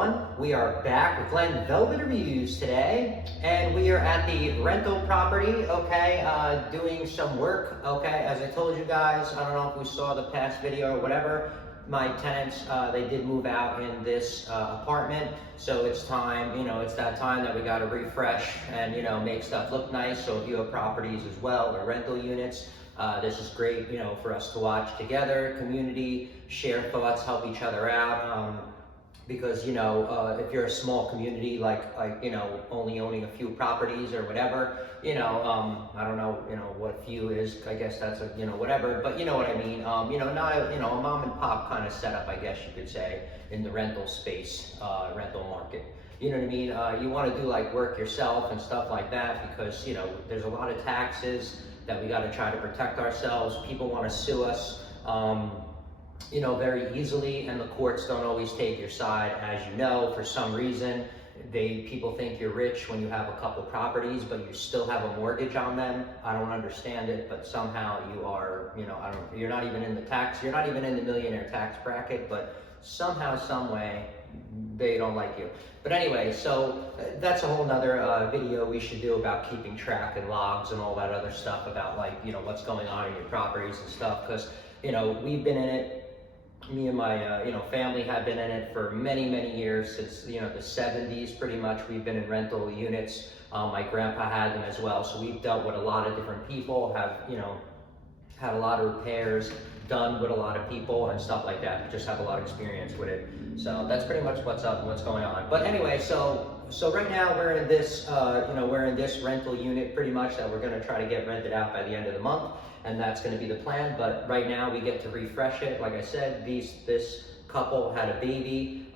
everyone. We are back with Glenn Velvet Reviews today, and we are at the rental property, okay, doing some work, okay. As I told you guys, I don't know if we saw the past video or whatever, my tenants, they did move out in this apartment, so it's time, it's that time that we got to refresh and, make stuff look nice. So if you have properties as well or rental units, this is great, for us to watch together, community, share thoughts, help each other out. Because, if you're a small community, like, only owning a few properties or whatever, I don't know, what few is, I guess that's whatever, but you know what I mean. Not a mom and pop kind of setup, I guess you could say, in the rental space, rental market. You know what I mean? You want to do like work yourself and stuff like that because, there's a lot of taxes that we got to try to protect ourselves. People want to sue us, very easily, and the courts don't always take your side, as you know. For some reason, people think you're rich when you have a couple properties, but you still have a mortgage on them. I don't understand it, but somehow you are, you're not even in the millionaire tax bracket, but somehow, some way, they don't like you. But anyway, so that's a whole nother video we should do about keeping track and logs and all that other stuff about, like, what's going on in your properties and stuff, because, we've been in it. Me and my family have been in it for many years, since the 70s pretty much. We've been in rental units. My grandpa had them as well, so we've dealt with a lot of different people, have had a lot of repairs done with a lot of people and stuff like that. We just have a lot of experience with it. So that's pretty much what's up and what's going on. But anyway, so right now we're in this we're in this rental unit pretty much that we're going to try to get rented out by the end of the month, and that's going to be the plan. But right now we get to refresh it. Like I said, this couple had a baby,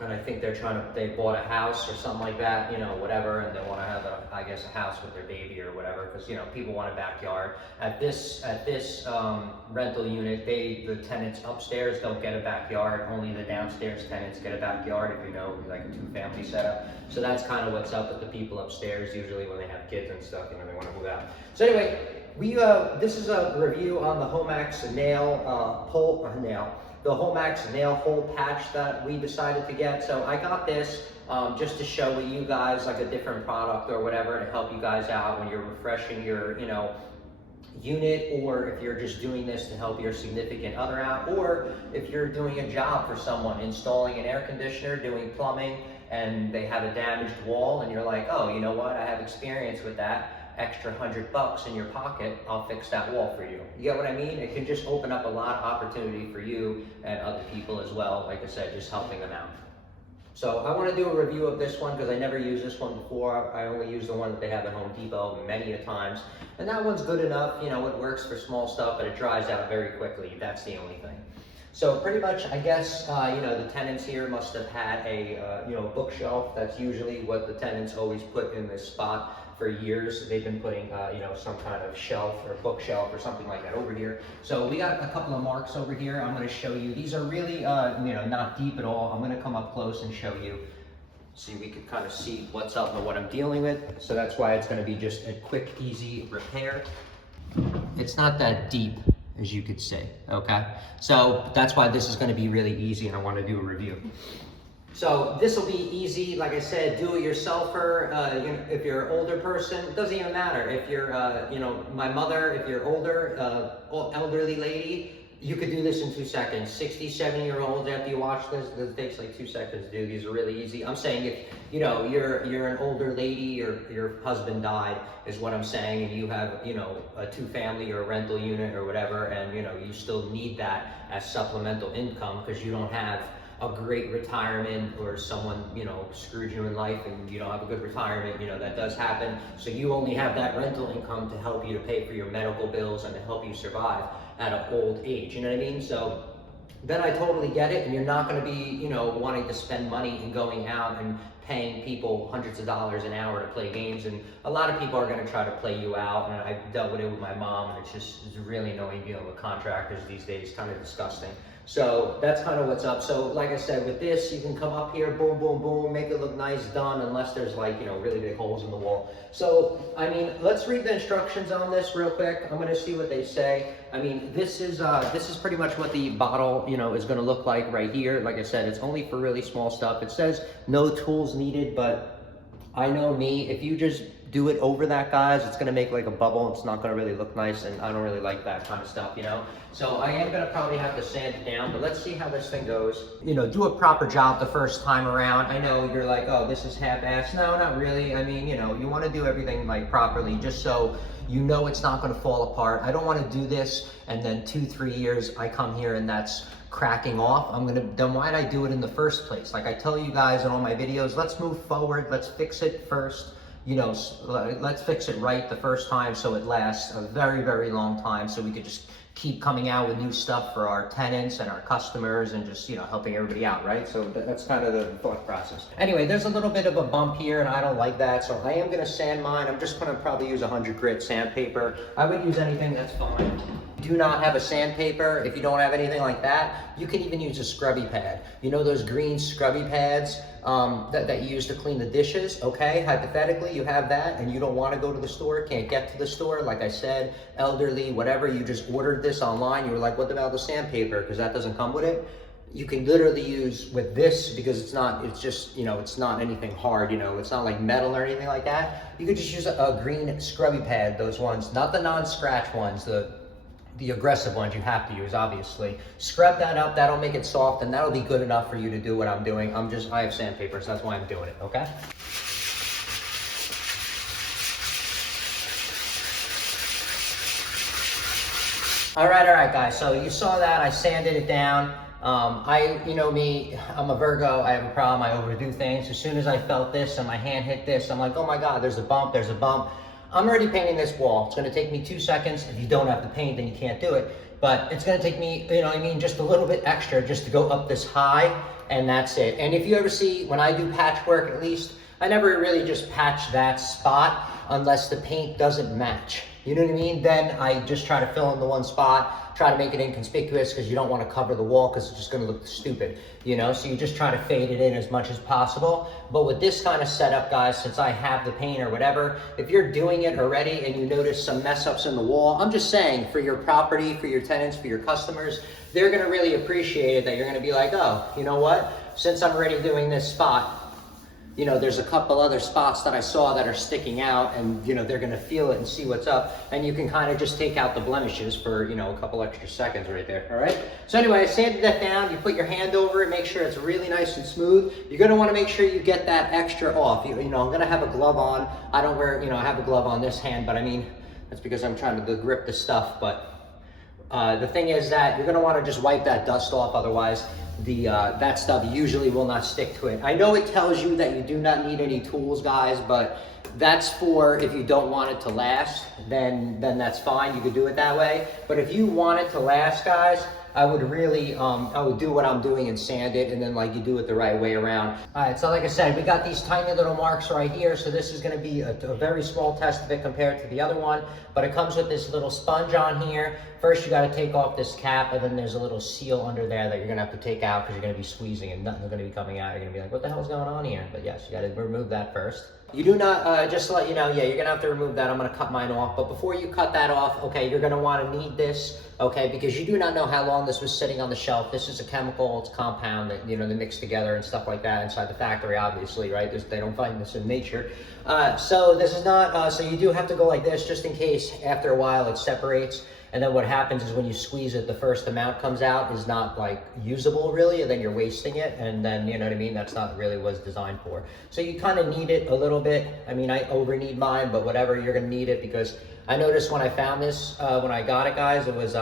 and I think they bought a house or something like that, whatever, and they want to have a house with their baby or whatever, because, people want a backyard. At this rental unit, the tenants upstairs don't get a backyard. Only the downstairs tenants get a backyard, if like a two-family setup. So that's kind of what's up with the people upstairs. Usually when they have kids and stuff, they want to move out. So anyway, this is a review on the Homax the Homax nail hole patch that we decided to get. So I got this just to show you guys like a different product or whatever, to help you guys out when you're refreshing your unit, or if you're just doing this to help your significant other out, or if you're doing a job for someone, installing an air conditioner, doing plumbing, and they have a damaged wall, and you're like, oh, you know what, I have experience with that. Extra $100 in your pocket, I'll fix that wall for you. You get what I mean? It can just open up a lot of opportunity for you and other people as well. Like I said, just helping them out. So I want to do a review of this one because I never used this one before. I only use the one that they have at Home Depot many a times, and that one's good enough. It works for small stuff, but it dries out very quickly. That's the only thing. So pretty much, I guess, the tenants here must have had a, bookshelf. That's usually what the tenants always put in this spot. For years, they've been putting, some kind of shelf or bookshelf or something like that over here. So we got a couple of marks over here. I'm going to show you. These are really, not deep at all. I'm going to come up close and show you. See, we can kind of see what's up and what I'm dealing with. So that's why it's going to be just a quick, easy repair. It's not that deep, as you could see, okay? So that's why this is going to be really easy, and I want to do a review. So this will be easy, like I said, do-it-yourselfer. If you're an older person, it doesn't even matter. If you're, my mother, if you're older, elderly lady, you could do this in 2 seconds. 60, 70-year-olds, after you watch this, it takes like 2 seconds to do. These are really easy. I'm saying if, you're an older lady, or your husband died, is what I'm saying, and you have, a two-family or a rental unit or whatever, and, you still need that as supplemental income because you don't have a great retirement, or someone, screwed you in life and you don't have a good retirement, that does happen. So you only have that rental income to help you to pay for your medical bills and to help you survive at an old age, you know what I mean? So then I totally get it, and you're not going to be, wanting to spend money and going out and paying people hundreds of dollars an hour to play games. And a lot of people are going to try to play you out, and I've dealt with it with my mom, and it's really annoying dealing with contractors these days, kind of disgusting. So that's kind of what's up. So like I said, with this, you can come up here, boom, boom, boom, make it look nice, done, unless there's like, you know, really big holes in the wall. So, I mean, let's read the instructions on this real quick. I'm gonna see what they say. I mean, this is pretty much what the bottle, you know, is gonna look like right here. Like I said, it's only for really small stuff. It says no tools needed, but I know me, if you just do it over that, guys, it's gonna make like a bubble. It's not gonna really look nice, and I don't really like that kind of stuff, you know? So I am gonna probably have to sand it down, but let's see how this thing goes. You know, do a proper job the first time around. I know you're like, oh, this is half-assed. No, not really. I mean, you know, you wanna do everything like properly, just so you know it's not gonna fall apart. I don't wanna do this, and then 2-3 years, I come here and that's cracking off. Then why'd I do it in the first place? Like I tell you guys in all my videos, let's move forward, let's fix it first. You know, let's fix it right the first time so it lasts a very, very long time, so we could just keep coming out with new stuff for our tenants and our customers and just, you know, helping everybody out, right? So that's kind of the thought process. Anyway, there's a little bit of a bump here and I don't like that, so I am gonna sand mine. I'm just gonna probably use 100 grit sandpaper. I would use anything, that's fine. Do not have a sandpaper. If you don't have anything like that, you can even use a scrubby pad. You know those green scrubby pads that you use to clean the dishes? Okay, hypothetically you have that and you don't want to go to the store, can't get to the store, like I said, elderly, whatever, you just ordered this online, you were like, what about the sandpaper? Because that doesn't come with it. You can literally use with this, because it's just, you know, it's not anything hard, you know, it's not like metal or anything like that. You could just use a green scrubby pad, those ones, not the non-scratch ones, the aggressive ones you have to use, obviously. Scrub that up, that'll make it soft, and that'll be good enough for you to do what I'm doing. I have sandpaper, so that's why I'm doing it, okay? All right, guys, so you saw that, I sanded it down. You know me, I'm a Virgo, I have a problem, I overdo things. As soon as I felt this and my hand hit this, I'm like, oh my God, there's a bump, there's a bump. I'm already painting this wall. It's gonna take me 2 seconds. If you don't have to paint, then you can't do it. But it's gonna take me, you know what I mean, just a little bit extra just to go up this high, and that's it. And if you ever see, when I do patchwork at least, I never really just patch that spot unless the paint doesn't match. You know what I mean? Then I just try to fill in the one spot, try to make it inconspicuous because you don't want to cover the wall because it's just going to look stupid, you know? So you just try to fade it in as much as possible. But with this kind of setup, guys, since I have the paint or whatever, if you're doing it already and you notice some mess ups in the wall, I'm just saying, for your property, for your tenants, for your customers, they're going to really appreciate it, that you're going to be like, oh, you know what? Since I'm already doing this spot, you know, there's a couple other spots that I saw that are sticking out, and, you know, they're gonna feel it and see what's up, and you can kind of just take out the blemishes for, you know, a couple extra seconds right there, all right? So anyway, I sanded that down, you put your hand over it, make sure it's really nice and smooth. You're gonna wanna make sure you get that extra off. You know, I'm gonna have a glove on. I don't wear, you know, I have a glove on this hand, but I mean, that's because I'm trying to grip the stuff, but the thing is that you're gonna wanna just wipe that dust off, otherwise that stuff usually will not stick to it. I know it tells you that you do not need any tools, guys, but that's for if you don't want it to last, then that's fine. You could do it that way. But if you want it to last, guys, I would really, I would do what I'm doing and sand it, and then like you do it the right way around. All right, so like I said, we got these tiny little marks right here. So this is gonna be a very small test of it compared to the other one, but it comes with this little sponge on here. First, you gotta take off this cap, and then there's a little seal under there that you're gonna have to take out because you're gonna be squeezing and nothing's gonna be coming out. You're gonna be like, what the hell's going on here? But yes, you gotta remove that first. You do not, just to let you know, yeah, you're gonna have to remove that. I'm gonna cut mine off, but before you cut that off, okay, you're gonna wanna knead this, okay, because you do not know how long this was sitting on the shelf. This is a chemical, it's a compound that, you know, they mix together and stuff like that inside the factory, obviously, right? They don't find this in nature. So this is not, so you do have to go like this just in case after a while it separates. And then what happens is when you squeeze it, the first amount comes out is not like usable really, and then you're wasting it. And then, you know what I mean? That's not really what it's designed for. So you kind of need it a little bit. I mean, I over need mine, but whatever, you're gonna need it, because I noticed when I found this, when I got it, guys, it was,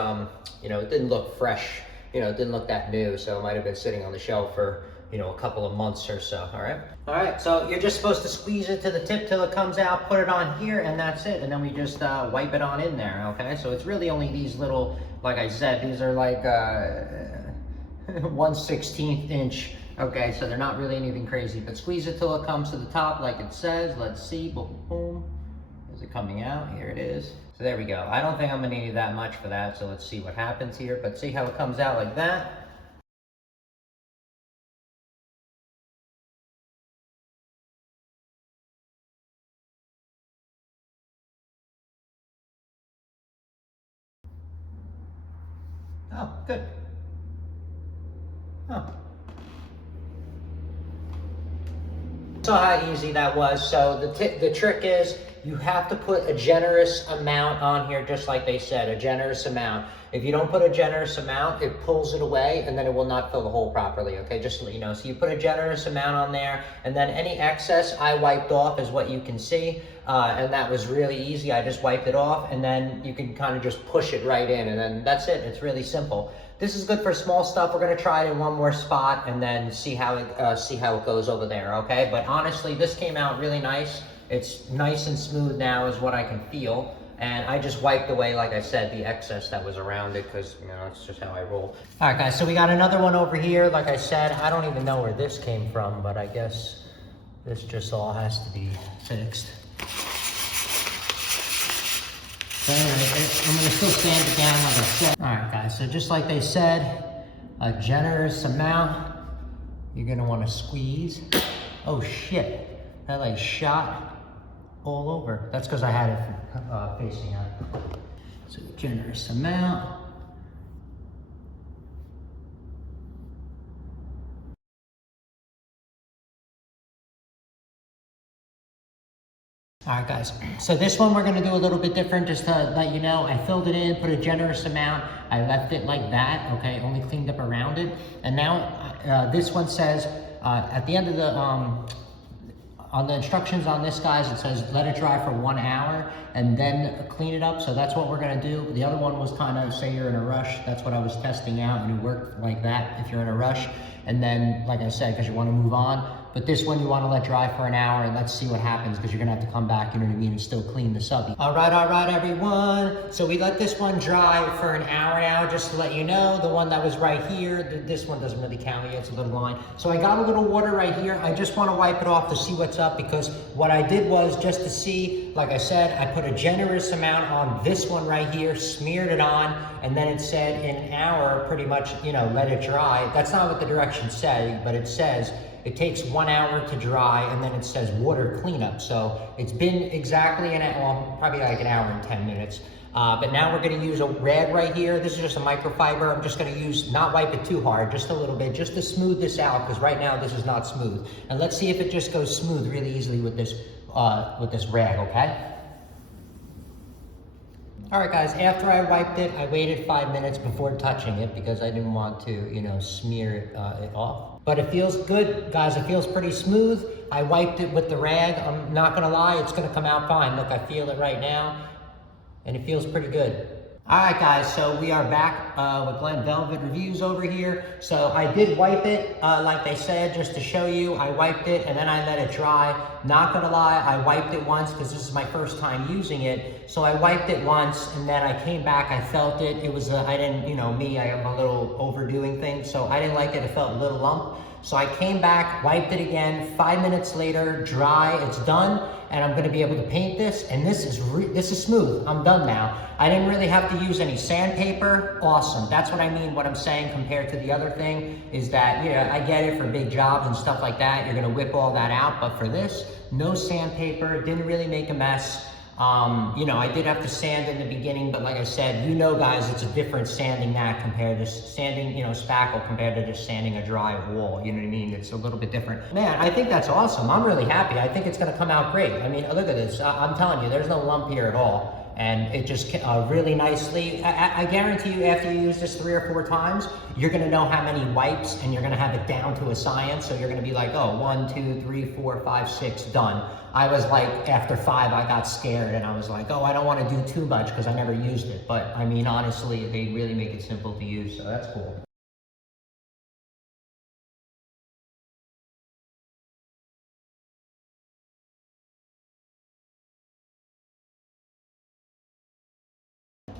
you know, it didn't look fresh. You know, it didn't look that new. So it might've been sitting on the shelf for, you know, a couple of months or so, all right? All right, so you're just supposed to squeeze it to the tip till it comes out, put it on here, and that's it. And then we just wipe it on in there, okay? So it's really only these little, like I said, these are like 1/16 inch, okay? So they're not really anything crazy, but squeeze it till it comes to the top like it says. Let's see, boom, boom. Is it coming out? Here it is. So there we go. I don't think I'm gonna need that much for that, so let's see what happens here, but see how it comes out like that? Oh, good. Huh. Saw how easy that was. So the trick is you have to put a generous amount on here, just like they said, a generous amount. If you don't put a generous amount, it pulls it away and then it will not fill the hole properly, okay? Just to let you know. So you put a generous amount on there, and then any excess I wiped off is what you can see. And that was really easy. I just wiped it off, and then you can kind of just push it right in, and then that's it. It's really simple. This is good for small stuff. We're gonna try it in one more spot and then see how it goes over there, okay? But honestly, this came out really nice. It's nice and smooth now is what I can feel. And I just wiped away, like I said, the excess that was around it, because, you know, that's just how I roll. All right, guys, so we got another one over here. Like I said, I don't even know where this came from, but I guess this just all has to be fixed. So anyway, I'm gonna still sand it down like I said. All right, guys, so just like they said, a generous amount. You're gonna wanna squeeze. Oh shit, that like shot all over. That's because I had it facing out. So generous amount. All right, guys, so this one we're gonna do a little bit different, just to let you know. I filled it in, put a generous amount. I left it like that, okay, only cleaned up around it. And now this one says, at the end of the, on the instructions on this, guys, it says let it dry for 1 hour and then clean it up. So that's what we're gonna do. The other one was kind of, say you're in a rush. That's what I was testing out, and it worked like that if you're in a rush. And then, like I said, because you wanna move on. But this one you wanna let dry for an hour, and let's see what happens, because you're gonna have to come back, you know what I mean, and still clean the subby. All right, everyone. So we let this one dry for an hour now, just to let you know. The one that was right here, this one doesn't really count yet, it's a little line. So I got a little water right here. I just wanna wipe it off to see what's up, because what I did was, just to see, like I said, I put a generous amount on this one right here, smeared it on, and then it said in an hour, pretty much, you know, let it dry. That's not what the directions say, but it says it takes 1 hour to dry, and then it says water cleanup. So it's been exactly an hour, well, probably like an hour and 10 minutes. But now we're gonna use a rag right here. This is just a microfiber. I'm just gonna use, not wipe it too hard, just a little bit, just to smooth this out, because right now this is not smooth. And let's see if it just goes smooth really easily with this rag, okay? All right, guys, after I wiped it, I waited 5 minutes before touching it, because I didn't want to, you know, smear it off. But it feels good, guys. It feels pretty smooth. I wiped it with the rag. I'm not gonna lie, it's gonna come out fine. Look, I feel it right now, and it feels pretty good. All right, guys, so we are back with Glen Velvet Reviews over here. So I did wipe it, like they said, just to show you. I wiped it, and then I let it dry. Not gonna lie, I wiped it once, because this is my first time using it. So I wiped it once, and then I came back, I felt it. It was, I didn't, you know, me, I am a little overdoing things, so I didn't like it. It felt a little lump. So I came back, wiped it again, 5 minutes later, dry, it's done, and I'm gonna be able to paint this, and this is smooth. I'm done now. I didn't really have to use any sandpaper. Awesome. That's what I mean, what I'm saying compared to the other thing, is that, you know, I get it for big jobs and stuff like that. You're gonna whip all that out, but for this, no sandpaper, didn't really make a mess. You know, I did have to sand in the beginning, but like I said, you know, guys, it's a different sanding that compared to sanding, you know, spackle compared to just sanding a dry wall. You know what I mean? It's a little bit different. Man, I think that's awesome. I'm really happy. I think it's going to come out great. I mean, look at this. I'm telling you, there's no lump here at all. And it just really nicely, I guarantee you, after you use this 3 or 4 times, you're gonna know how many wipes, and you're gonna have it down to a science. So you're gonna be like, oh, 1, 2, 3, 4, 5, 6, done. I was like, after 5, I got scared, and I was like, oh, I don't wanna do too much, because I never used it. But I mean, honestly, they really make it simple to use, so that's cool.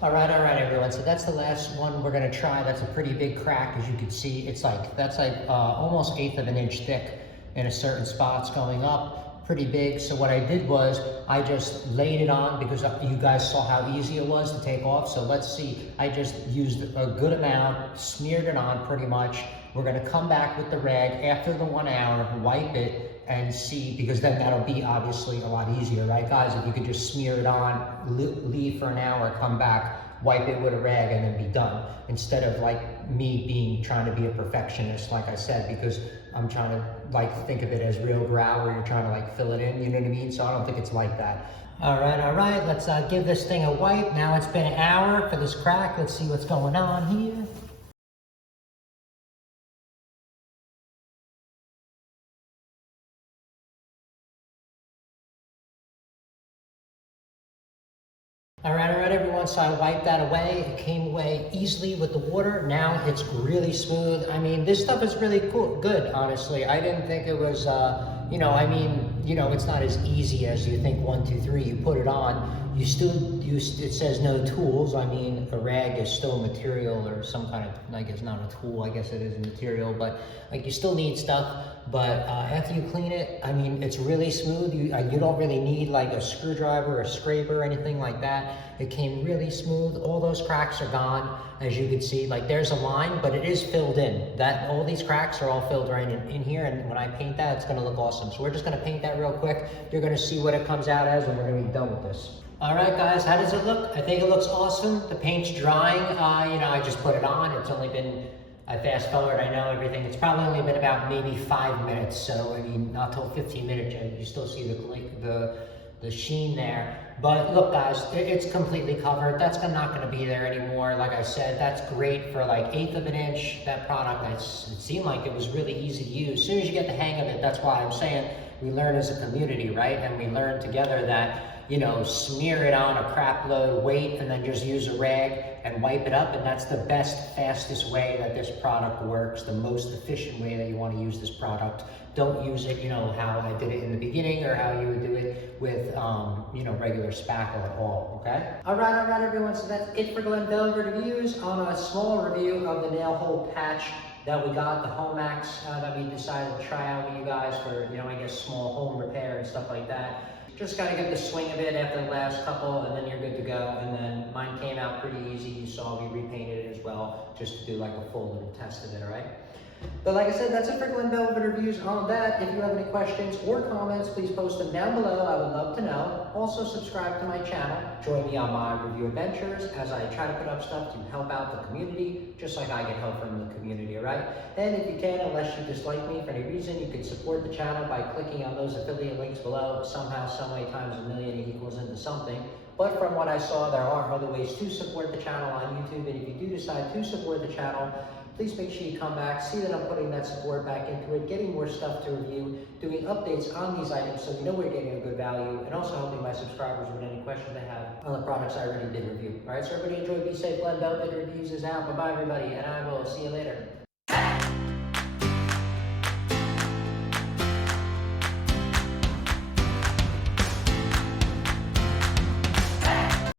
All right, everyone. So that's the last one we're gonna try. That's a pretty big crack, as you can see. It's like, that's like almost 1/8 of an inch thick in a certain spots going up, pretty big. So what I did was I just laid it on, because you guys saw how easy it was to take off. So let's see, I just used a good amount, smeared it on pretty much. We're gonna come back with the rag after the 1 hour, wipe it, and see, because then that'll be obviously a lot easier, right, guys? If you could just smear it on, leave for an hour, come back, wipe it with a rag and then be done, instead of like me trying to be a perfectionist, like I said, because I'm trying to like think of it as real grout where you're trying to like fill it in, you know what I mean? So I don't think it's like that. All right, let's give this thing a wipe. Now it's been an hour for this crack. Let's see what's going on here. All right, everyone, so I wiped that away. It came away easily with the water. Now it's really smooth. I mean, this stuff is really good, honestly. I didn't think it was, you know, I mean, you know, it's not as easy as you think. 1, 2, 3, you put it on. You still use, it says no tools. I mean, a rag is still material, or some kind of, like, it's not a tool, I guess it is a material, but like you still need stuff. But after you clean it, I mean, it's really smooth. You don't really need like a screwdriver or a scraper or anything like that. It came really smooth. All those cracks are gone, as you can see. Like, there's a line, but it is filled in. All these cracks are all filled right in here, and when I paint that, it's gonna look awesome. So we're just gonna paint that real quick. You're gonna see what it comes out as, and we're gonna be done with this. All right, guys, how does it look? I think it looks awesome. The paint's drying. You know, I just put it on. It's only been, I fast forward, I know everything. It's probably only been about maybe 5 minutes. So, I mean, not till 15 minutes, you still see the sheen there. But look, guys, it's completely covered. That's not gonna be there anymore. Like I said, that's great for like 1/8 of an inch. That product, it seemed like it was really easy to use. As soon as you get the hang of it, that's why I'm saying we learn as a community, right? And we learn together that, you know, smear it on a crap load, wait, and then just use a rag and wipe it up. And that's the best, fastest way that this product works, the most efficient way that you want to use this product. Don't use it, you know, how I did it in the beginning, or how you would do it with, you know, regular spackle at all, okay? All right, everyone, so that's it for Glen Velvet Reviews on a small review of the nail hole patch that we got, the Homax, that we decided to try out with you guys for, you know, I guess small home repair and stuff like that. Just gotta get the swing of it after the last couple, and then you're good to go. And then mine came out pretty easy. You saw we repainted it as well, just to do like a full little test of it, all right? But like I said, that's it for Glen Velvet Reviews on that. If you have any questions or comments, please post them down below. I would love to know. Also, subscribe to my channel. Join me on my review adventures as I try to put up stuff to help out the community, just like I get help from the community, all right? And if you can, unless you dislike me for any reason, you can support the channel by clicking on those affiliate links below. Somehow, some way, times a million equals into something. But from what I saw, there are other ways to support the channel on YouTube. And if you do decide to support the channel, please make sure you come back, see that I'm putting that support back into it, getting more stuff to review, doing updates on these items so you know we're getting a good value, and also helping my subscribers with any questions they have on the products I already did review. All right, so everybody enjoy, be safe. Glen Velvet Reviews is out. Bye-bye, everybody, and I will see you later.